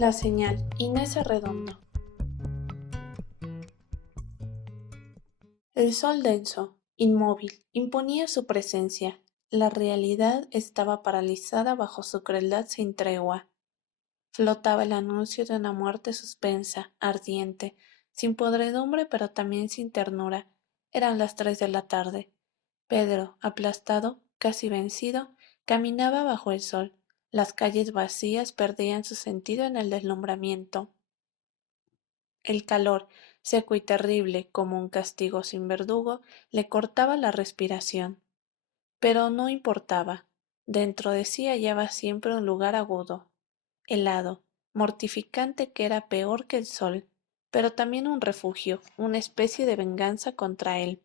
La señal, Inés Arredondo. El sol denso, inmóvil, imponía su presencia. La realidad estaba paralizada bajo su crueldad sin tregua. Flotaba el anuncio de una muerte suspensa, ardiente, sin podredumbre pero también sin ternura. Eran las 3 de la tarde. Pedro, aplastado, casi vencido, caminaba bajo el sol. Las calles vacías perdían su sentido en el deslumbramiento. El calor, seco y terrible como un castigo sin verdugo, le cortaba la respiración. Pero no importaba. Dentro de sí hallaba siempre un lugar agudo, helado, mortificante que era peor que el sol, pero también un refugio, una especie de venganza contra él.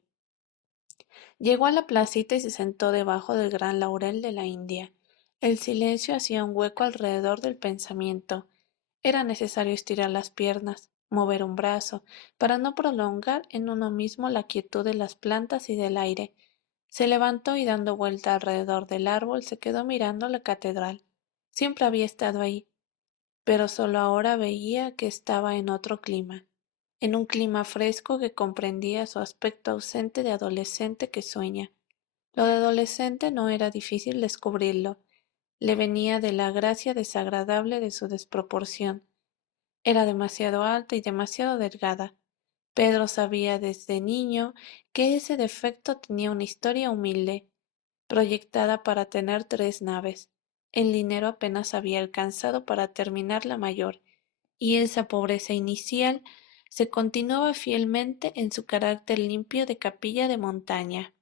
Llegó a la placita y se sentó debajo del gran laurel de la India. El silencio hacía un hueco alrededor del pensamiento. Era necesario estirar las piernas, mover un brazo, para no prolongar en uno mismo la quietud de las plantas y del aire. Se levantó y dando vuelta alrededor del árbol se quedó mirando la catedral. Siempre había estado ahí, pero solo ahora veía que estaba en otro clima, en un clima fresco que comprendía su aspecto ausente de adolescente que sueña. Lo de adolescente no era difícil descubrirlo, le venía de la gracia desagradable de su desproporción. Era demasiado alta y demasiado delgada. Pedro sabía desde niño que ese defecto tenía una historia humilde, proyectada para tener 3 naves. El dinero apenas había alcanzado para terminar la mayor, y esa pobreza inicial se continuaba fielmente en su carácter limpio de capilla de montaña.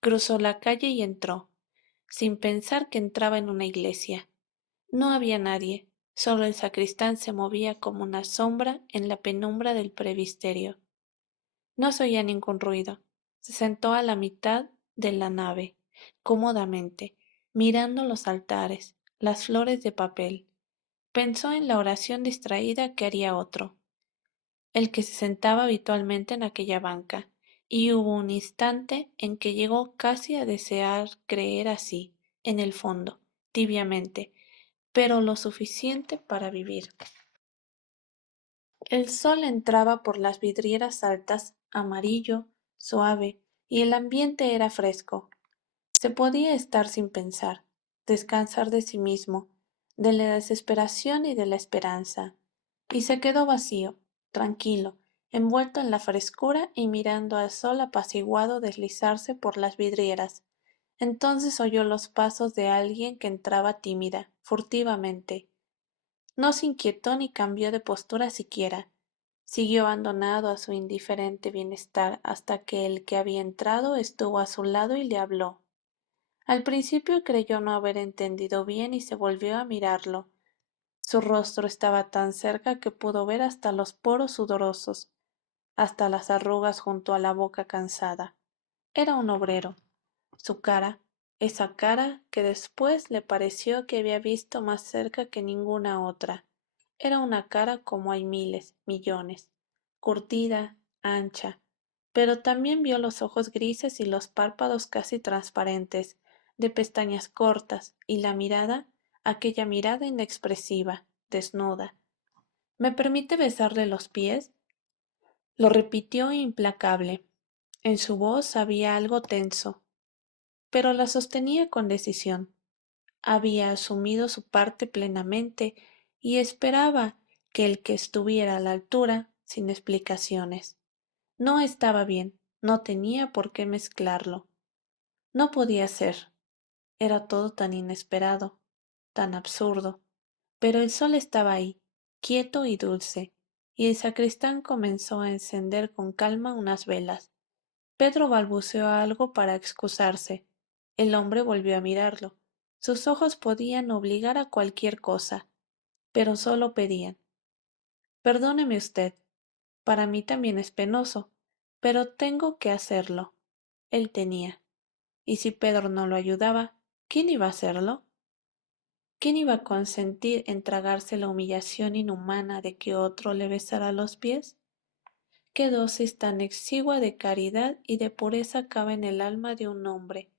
Cruzó la calle y entró, sin pensar que entraba en una iglesia. No había nadie, solo el sacristán se movía como una sombra en la penumbra del presbiterio. No se oía ningún ruido. Se sentó a la mitad de la nave, cómodamente, mirando los altares, las flores de papel. Pensó en la oración distraída que haría otro, el que se sentaba habitualmente en aquella banca, y hubo un instante en que llegó casi a desear creer así, en el fondo, tibiamente, pero lo suficiente para vivir. El sol entraba por las vidrieras altas, amarillo, suave, y el ambiente era fresco. Se podía estar sin pensar, descansar de sí mismo, de la desesperación y de la esperanza. Y se quedó vacío, tranquilo, envuelto en la frescura y mirando al sol apaciguado deslizarse por las vidrieras. Entonces oyó los pasos de alguien que entraba tímida, furtivamente. No se inquietó ni cambió de postura siquiera. Siguió abandonado a su indiferente bienestar hasta que el que había entrado estuvo a su lado y le habló. Al principio creyó no haber entendido bien y se volvió a mirarlo. Su rostro estaba tan cerca que pudo ver hasta los poros sudorosos, hasta las arrugas junto a la boca cansada. Era un obrero. Su cara, esa cara que después le pareció que había visto más cerca que ninguna otra, era una cara como hay miles, millones, curtida, ancha, pero también vio los ojos grises y los párpados casi transparentes, de pestañas cortas, y la mirada, aquella mirada inexpresiva, desnuda. ¿Me permite besarle los pies? Lo repitió implacable. En su voz había algo tenso, pero la sostenía con decisión. Había asumido su parte plenamente y esperaba que el que estuviera a la altura, sin explicaciones. No estaba bien, no tenía por qué mezclarlo. No podía ser. Era todo tan inesperado, tan absurdo. Pero el sol estaba ahí, quieto y dulce, y el sacristán comenzó a encender con calma unas velas. Pedro balbuceó algo para excusarse. El hombre volvió a mirarlo. Sus ojos podían obligar a cualquier cosa, pero solo pedían. Perdóneme usted, para mí también es penoso, pero tengo que hacerlo. Él tenía. Y si Pedro no lo ayudaba, ¿quién iba a hacerlo? ¿Quién iba a consentir en tragarse la humillación inhumana de que otro le besara los pies? ¿Qué dosis tan exigua de caridad y de pureza cabe en el alma de un hombre?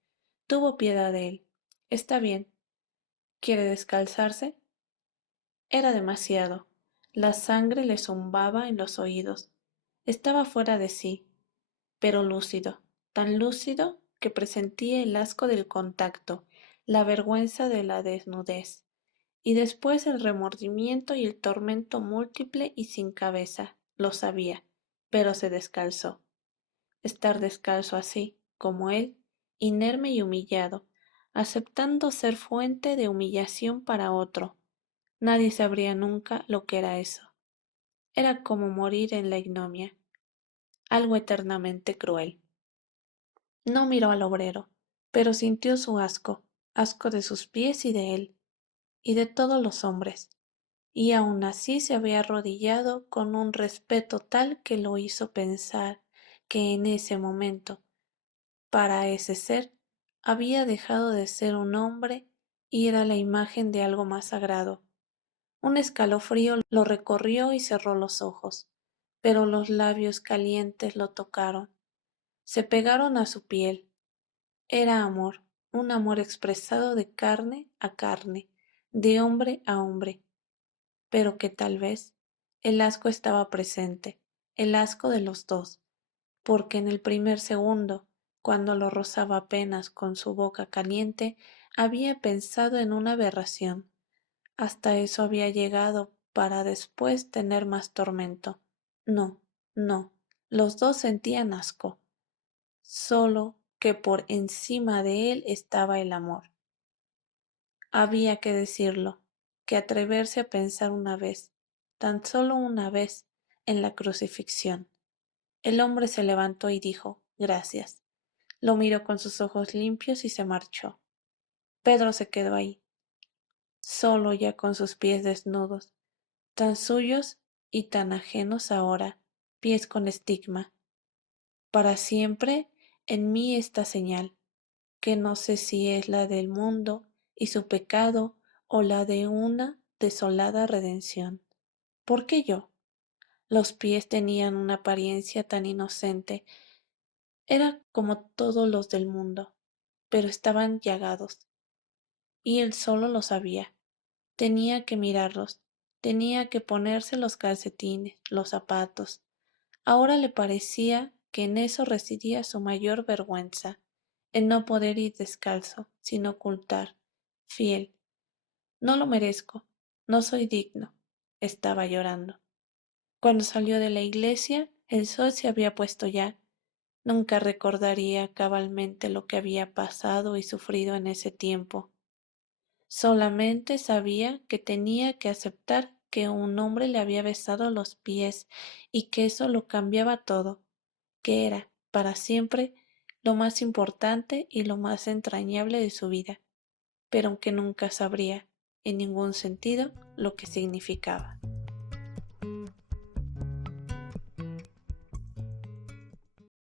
Tuvo piedad de él. Está bien. ¿Quiere descalzarse? Era demasiado. La sangre le zumbaba en los oídos. Estaba fuera de sí, pero lúcido, tan lúcido que presentía el asco del contacto, la vergüenza de la desnudez, y después el remordimiento y el tormento múltiple y sin cabeza. Lo sabía, pero se descalzó. Estar descalzo así, como él, inerme y humillado, aceptando ser fuente de humillación para otro. Nadie sabría nunca lo que era eso. Era como morir en la ignominia, algo eternamente cruel. No miró al obrero, pero sintió su asco, asco de sus pies y de él, y de todos los hombres, y aun así se había arrodillado con un respeto tal que lo hizo pensar que en ese momento, para ese ser, había dejado de ser un hombre y era la imagen de algo más sagrado. Un escalofrío lo recorrió y cerró los ojos, pero los labios calientes lo tocaron, se pegaron a su piel. Era amor, un amor expresado de carne a carne, de hombre a hombre, pero que tal vez el asco estaba presente, el asco de los dos, porque en el primer segundo, cuando lo rozaba apenas con su boca caliente, había pensado en una aberración. Hasta eso había llegado para después tener más tormento. No, no, los dos sentían asco, solo que por encima de él estaba el amor. Había que decirlo, que atreverse a pensar una vez, tan solo una vez, en la crucifixión. El hombre se levantó y dijo, gracias. Lo miró con sus ojos limpios y se marchó. Pedro se quedó ahí, solo ya con sus pies desnudos, tan suyos y tan ajenos ahora, pies con estigma. Para siempre en mí esta señal, que no sé si es la del mundo y su pecado o la de una desolada redención. ¿Por qué yo? Los pies tenían una apariencia tan inocente, era como todos los del mundo, pero estaban llagados, y él solo lo sabía. Tenía que mirarlos, tenía que ponerse los calcetines, los zapatos. Ahora le parecía que en eso residía su mayor vergüenza, en no poder ir descalzo, sin ocultar, fiel. No lo merezco, no soy digno. Estaba llorando. Cuando salió de la iglesia, el sol se había puesto ya. Nunca recordaría cabalmente lo que había pasado y sufrido en ese tiempo. Solamente sabía que tenía que aceptar que un hombre le había besado los pies y que eso lo cambiaba todo, que era, para siempre, lo más importante y lo más entrañable de su vida, pero que nunca sabría, en ningún sentido, lo que significaba.